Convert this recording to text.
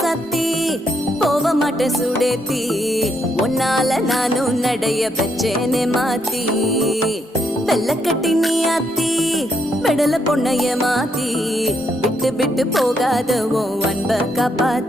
சத்தி போக மாட்டேன் சுடேத்தி உன்னால நானும் நடைய வச்சேனே மாத்தி வெள்ள கட்டி நீ ஆத்தி பெடல பொண்ணைய மாத்தி விட்டு விட்டு போகாத உன் அன்ப காப்பாத்தி